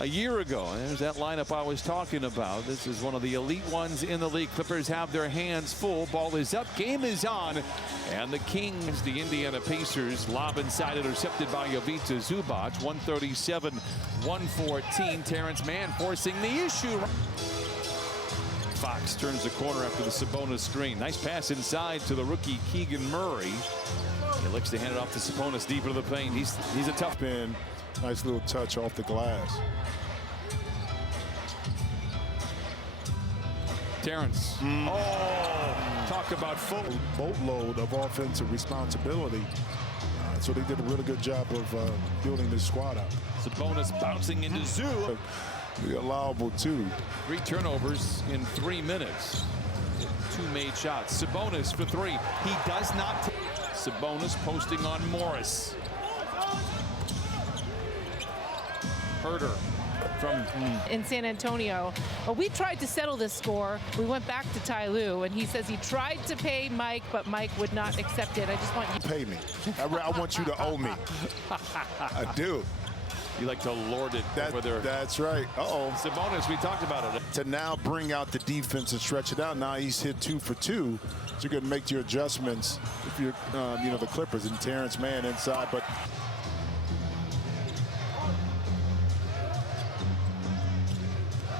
a year ago. There's that lineup I was talking about. This is one of the elite ones in the league. Clippers have their hands full. Ball is up. Game is on. And the Kings, the Indiana Pacers, lob inside, intercepted by Ivica Zubac. 137-114. Terrence Mann forcing the issue. Fox turns the corner after the Sabonis screen. Nice pass inside to the rookie Keegan Murray. He looks to hand it off to Sabonis deep into the paint. He's a tough man. Nice little touch off the glass. Terrence. Oh, talk about full boatload of offensive responsibility. So they did a really good job of building this squad up. Sabonis bouncing into Zoo. Allowable too. 3 turnovers in 3 minutes. 2 made shots. Sabonis for 3. He does not. Sabonis posting on Morris. Herder from in San Antonio. Well, we tried to settle this score. We went back to Ty Lue, and he says he tried to pay Mike, but Mike would not accept it. I just want you to pay me. I want you to owe me. I do. You like to lord it over there. That's right. Sabonis, we talked about it. To now bring out the defense and stretch it out. Now he's hit 2 for 2. So you're going to make your adjustments if you're, the Clippers and Terrence Mann inside. But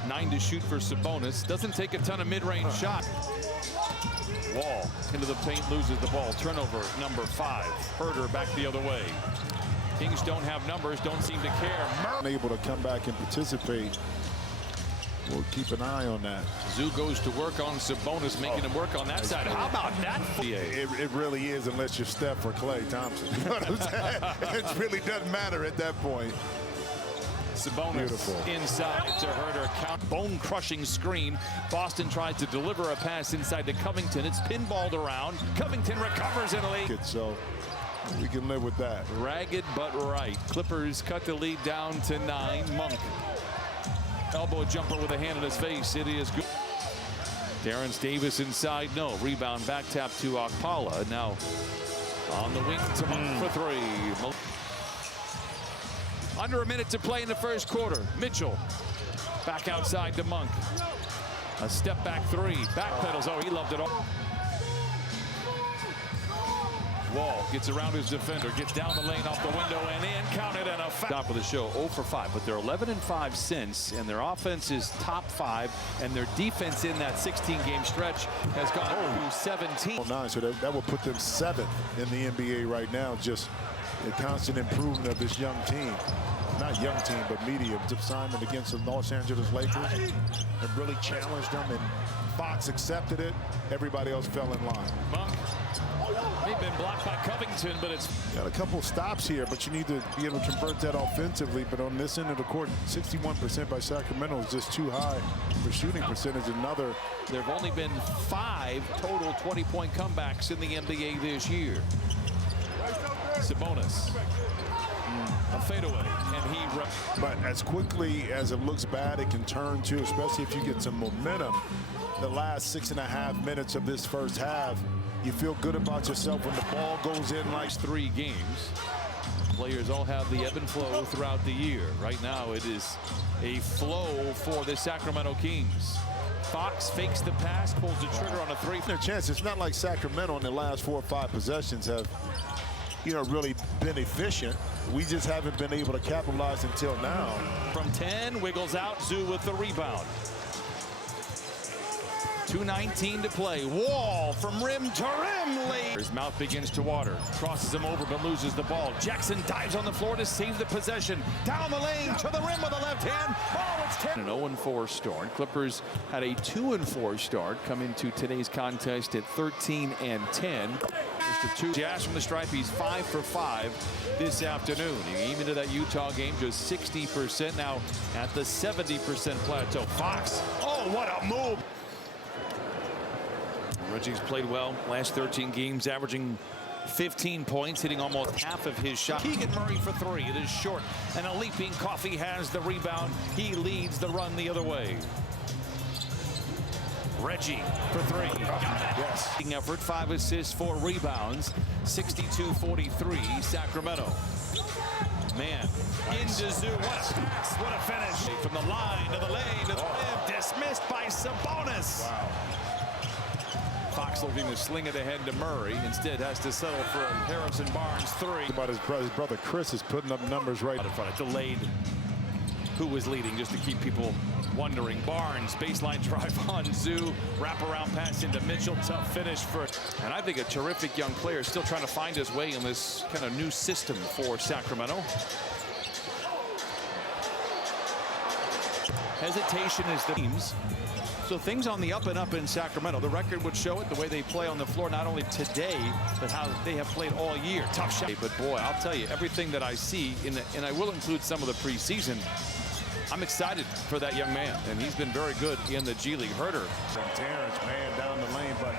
9 to shoot for Sabonis. Doesn't take a ton of mid-range shots. Wall into the paint, loses the ball. Turnover number 5. Herder back the other way. Kings don't have numbers, don't seem to care. Able to come back and participate. We'll keep an eye on that. Zoo goes to work on Sabonis, making him work on that side. How about that? It really is, unless you're Steph or Klay Thompson. You know what I'm saying? It really doesn't matter at that point. Sabonis inside to Herder. Bone-crushing screen. Boston tried to deliver a pass inside to Covington. It's pinballed around. Covington recovers in a lead. So we can live with that. Ragged but right. Clippers cut the lead down to 9. Monk. Elbow jumper with a hand in his face. It is good. Terrence Davis inside. No. Rebound back tap to Okpala. Now on the wing to Monk for 3. Under a minute to play in the first quarter. Mitchell back outside to Monk. A step back 3. Back pedals. Oh, he loved it all. Wall gets around his defender, gets down the lane off the window and in, counted, and a foul. Top of the show, 0 for 5, but they're 11-5 since, and their offense is top 5, and their defense in that 16-game stretch has gone to 17. 9, so that will put them 7th in the NBA right now. Just a constant improvement of this young team. Not young team, but medium. Assignment against the Los Angeles Lakers and really challenged them, and Fox accepted it. Everybody else fell in line. Monk. They've been blocked by Covington, but it's got a couple stops here, but you need to be able to convert that offensively. But on this end of the court, 61% by Sacramento is just too high for shooting percentage. There have only been 5 total 20-point comebacks in the NBA this year. Sabonis. A fadeaway, and he but as quickly as it looks bad, it can turn too, especially if you get some momentum. The last 6.5 minutes of this first half, you feel good about yourself when the ball goes in. Like 3 games. Players all have the ebb and flow throughout the year. Right now, it is a flow for the Sacramento Kings. Fox fakes the pass, pulls the trigger on a 3. Their chance. It's not like Sacramento in the last 4 or 5 possessions have, really been efficient. We just haven't been able to capitalize until now. From 10, wiggles out. Zoo with the rebound. 2:19 to play. Wall from rim to rim. His mouth begins to water. Crosses him over but loses the ball. Jackson dives on the floor to save the possession. Down the lane to the rim with the left hand. Oh, it's 10. An 0-4 start. Clippers had a 2-4 start. Come into today's contest at 13-10. Mr. 2 Jazz from the stripe. He's 5 for 5 this afternoon. He came into that Utah game just 60%. Now at the 70% plateau. Fox. Oh, what a move. Reggie's played well last 13 games, averaging 15 points, hitting almost half of his shot. Keegan Murray for 3. It is short, and a leaping Coffey has the rebound. He leads the run the other way. Reggie for 3. Yes. Effort, 5 assists, 4 rebounds. 62-43 Sacramento. Man, into Zoo. What a pass, what a finish. from the line to the lane to the rim. Dismissed by Sabonis. Wow. Fox looking to sling it ahead to Murray. Instead has to settle for a Harrison Barnes three. About his brother Chris is putting up numbers right Out in front. Delayed. Who was leading, just to keep people wondering. Barnes, baseline drive on Zoo. Wraparound pass into Mitchell. Tough finish for. And I think a terrific young player still trying to find his way in this kind of new system for Sacramento. Hesitation is the teams. So things on the up and up in Sacramento. The record would show it, the way they play on the floor, not only today, but how they have played all year. Tough shot. But boy, I'll tell you, everything that I see, and I will include some of the preseason, I'm excited for that young man, and he's been very good in the G League. Herter. from Terrence, man, down the lane, but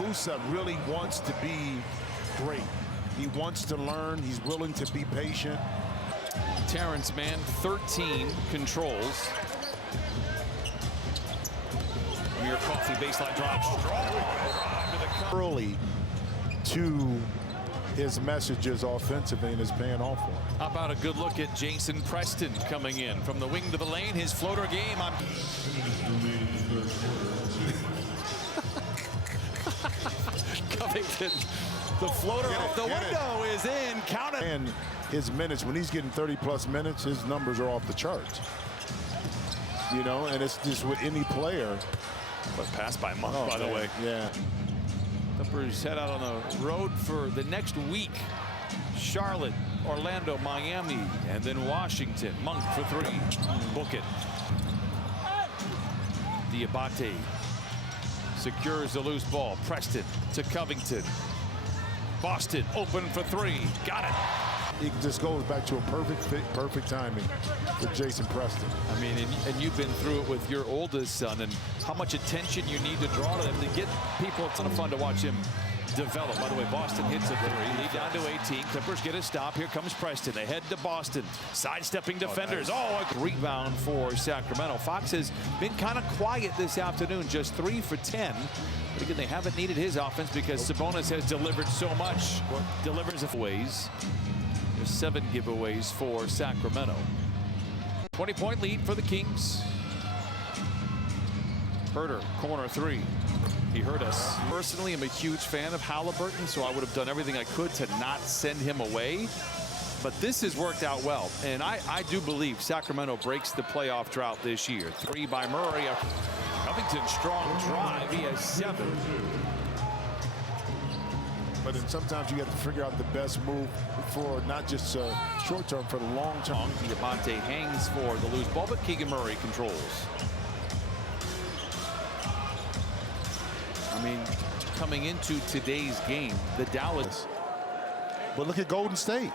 Musa really wants to be great. He wants to learn. He's willing to be patient. Terrence, man, 13 controls. Your Coffee baseline drive. Strong drive to the Early to his messages offensively, and is paying off for him. How about a good look at Jason Preston coming in from the wing to the lane? His floater game. Covington, the floater off the window is in. Count it. And his minutes, when he's getting 30-plus minutes, his numbers are off the charts. You know, and it's just with any player. But passed by Monk, by the way. Yeah. Clippers head out on the road for the next week. Charlotte, Orlando, Miami, and then Washington. Monk for three. Book it. Diabate secures the loose ball. Preston to Covington. Boston open for three. Got it. It just goes back to a perfect fit, perfect timing for Jason Preston. I mean, and you've been through it with your oldest son, and how much attention you need to draw to them to get people. It's kind of fun to watch him develop. By the way, Boston hits a three, lead down to 18. Clippers get a stop. Here comes Preston. They head to Boston. Sidestepping defenders. Oh, a rebound for Sacramento. Fox has been kind of quiet this afternoon, just 3 for 10. But again, they haven't needed his offense because Sabonis has delivered so much. Delivers ways. There's 7 giveaways for Sacramento. 20-point lead for the Kings. Herter, corner three. He hurt us. Personally, I'm a huge fan of Halliburton, so I would have done everything I could to not send him away. But this has worked out well, and I do believe Sacramento breaks the playoff drought this year. 3 by Murray. Covington, strong drive. He has 7. But then sometimes you have to figure out the best move for not just short term, for the long term. Diamante hangs for the loose ball, but Keegan Murray controls. I mean, coming into today's game, the Dallas. But look at Golden State.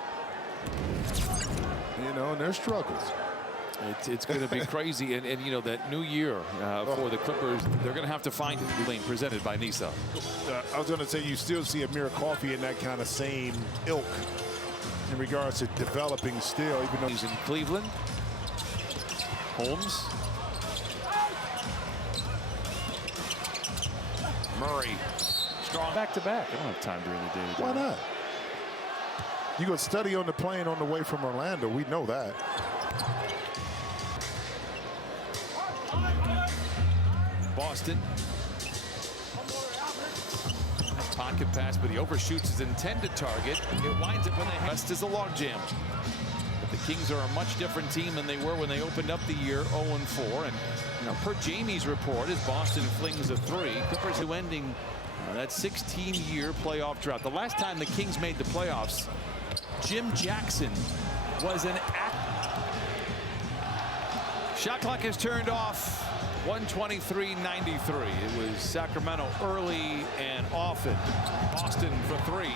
You know, and their struggles. It's going to be crazy, and you know that new year for the Clippers, they're going to have to find it. Lane presented by Nisa. I was going to say you still see Amir Coffey in that kind of same ilk in regards to developing still, even though he's in Cleveland. Holmes. Murray, strong back-to-back. I don't have time during the day. Why not? You go study on the plane on the way from Orlando. We know that. Boston. Pocket pass, but he overshoots his intended target. It winds up in the rest is a logjam. But the Kings are a much different team than they were when they opened up the year 0-4. And you know, per Jamie's report, as Boston flings a three, Clippers who ending that 16-year playoff drought. The last time the Kings made the playoffs, Jim Jackson was an shot clock is turned off. 123-93. It was Sacramento early and often. Boston for three.